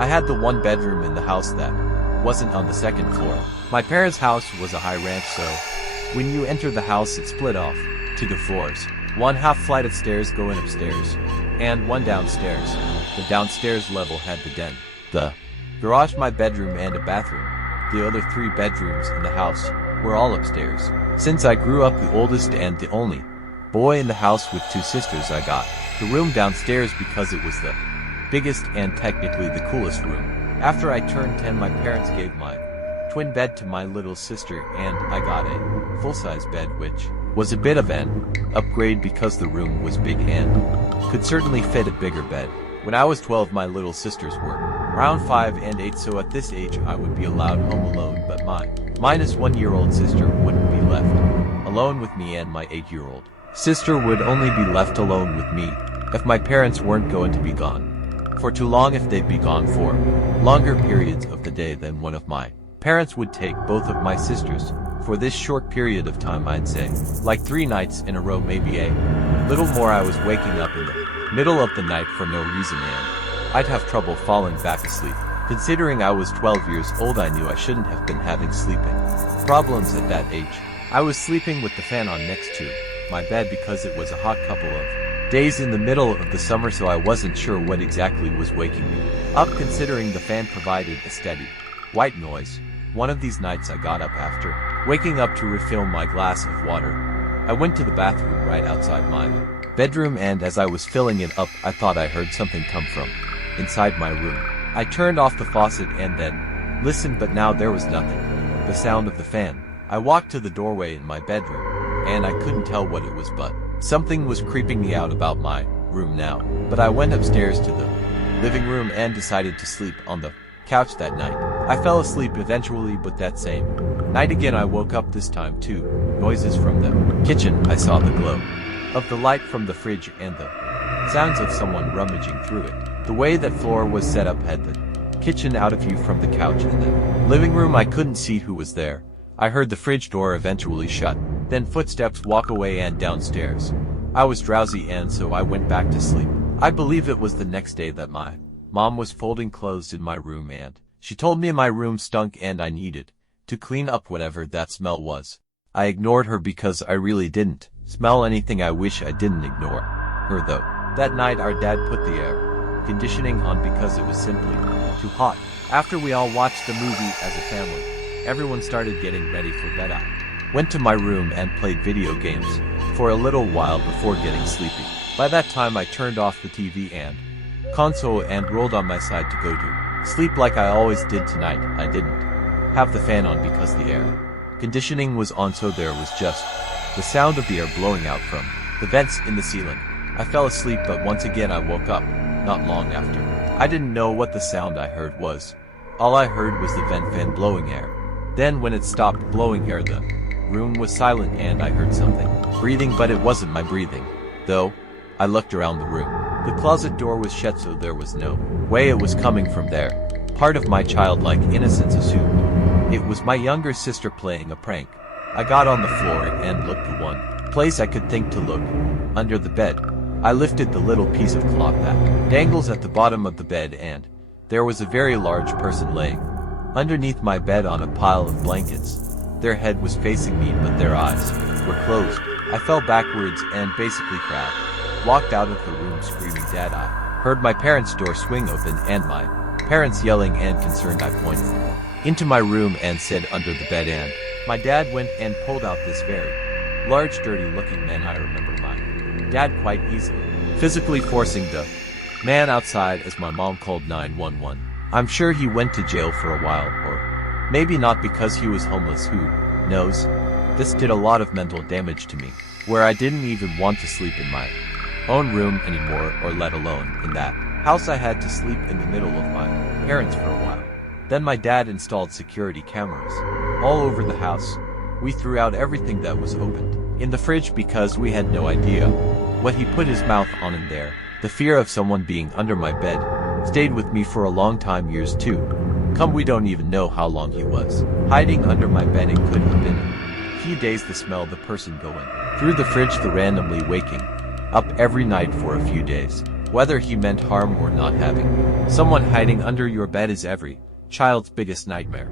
I had the one bedroom in the house that wasn't on the second floor. My parents' house was a high ranch, so when you enter the house it split off to the floors. One half flight of stairs going upstairs, and one downstairs. The downstairs level had the den, the garage, my bedroom, and a bathroom. The other 3 bedrooms in the house were all upstairs. Since I grew up the oldest and the only boy in the house with 2 sisters, I got the room downstairs because it was the biggest and technically the coolest room. After I turned 10, my parents gave my twin bed to my little sister, and I got a full-size bed, which was a bit of an upgrade because the room was big and could certainly fit a bigger bed. When I was 12, my little sisters were around 5 and 8, so at this age I would be allowed home alone, but my minus 1-year-old sister wouldn't be left alone with me, and my 8-year-old sister would only be left alone with me if my parents weren't going to be gone for too long. If they'd be gone for longer periods of the day, then one of my parents would take both of my sisters. For this short period of time, I'd say like 3 nights in a row, maybe a little more, I was waking up in the middle of the night for no reason, and I'd have trouble falling back asleep. Considering I was 12 years old, I knew I shouldn't have been having sleeping problems at that age. I was sleeping with the fan on next to my bed because it was a hot couple of days in the middle of the summer, so I wasn't sure what exactly was waking me up, considering the fan provided a steady white noise. One of these nights I got up after waking up to refill my glass of water. I went to the bathroom right outside my bedroom, and as I was filling it up, I thought I heard something come from inside my room. I turned off the faucet and then listened, but now there was nothing. The sound of the fan. I walked to the doorway in my bedroom, and I couldn't tell what it was, but something was creeping me out about my room now. But I went upstairs to the living room and decided to sleep on the couch that night. I fell asleep eventually, but that same night again I woke up, this time to noises from the kitchen. I saw the glow of the light from the fridge and the sounds of someone rummaging through it. The way that floor was set up had the kitchen out of view from the couch. In the living room I couldn't see who was there. I heard the fridge door eventually shut, then footsteps walk away and downstairs. I was drowsy, and so I went back to sleep. I believe it was the next day that my mom was folding clothes in my room, and she told me my room stunk and I needed to clean up whatever that smell was. I ignored her because I really didn't smell anything. I wish I didn't ignore her though. That night our dad put the air conditioning on because it was simply too hot. After we all watched the movie as a family, everyone started getting ready for bed. I went to my room and played video games for a little while before getting sleepy. By that time I turned off the TV and console and rolled on my side to go to sleep like I always did. Tonight I didn't have the fan on because the air conditioning was on, so there was just the sound of the air blowing out from the vents in the ceiling. I fell asleep, but once again I woke up not long after. I didn't know what the sound I heard was. All I heard was the vent fan blowing air. Then when it stopped blowing air, the room was silent and I heard something breathing, but it wasn't my breathing, though. I looked around the room. The closet door was shut, so there was no way it was coming from there. Part of my childlike innocence assumed it was my younger sister playing a prank. I got on the floor and looked to one place I could think to look: under the bed. I lifted the little piece of cloth that dangles at the bottom of the bed, and there was a very large person laying underneath my bed on a pile of blankets. Their head was facing me, but their eyes were closed. I fell backwards and basically walked out of the room screaming, "Dad!" I heard my parents' door swing open and my parents yelling and concerned. I pointed into my room and said, "Under the bed," and my dad went and pulled out this very large, dirty-looking man. I remember my dad quite easily physically forcing the man outside as my mom called 911. I'm sure he went to jail for a while, or maybe not, because he was homeless, who knows. This did a lot of mental damage to me, where I didn't even want to sleep in my own room anymore, or let alone in that house. I had to sleep in the middle of my parents for a while. Then my dad installed security cameras all over the house. We threw out everything that was opened in the fridge because we had no idea what he put his mouth on in there. The fear of someone being under my bed stayed with me for a long time, years to come. We don't even know how long he was hiding under my bed. It could have been a few days. The smell, the person going through the fridge, the randomly waking up every night for a few days. whether he meant harm or not. Having someone hiding under your bed is every child's biggest nightmare.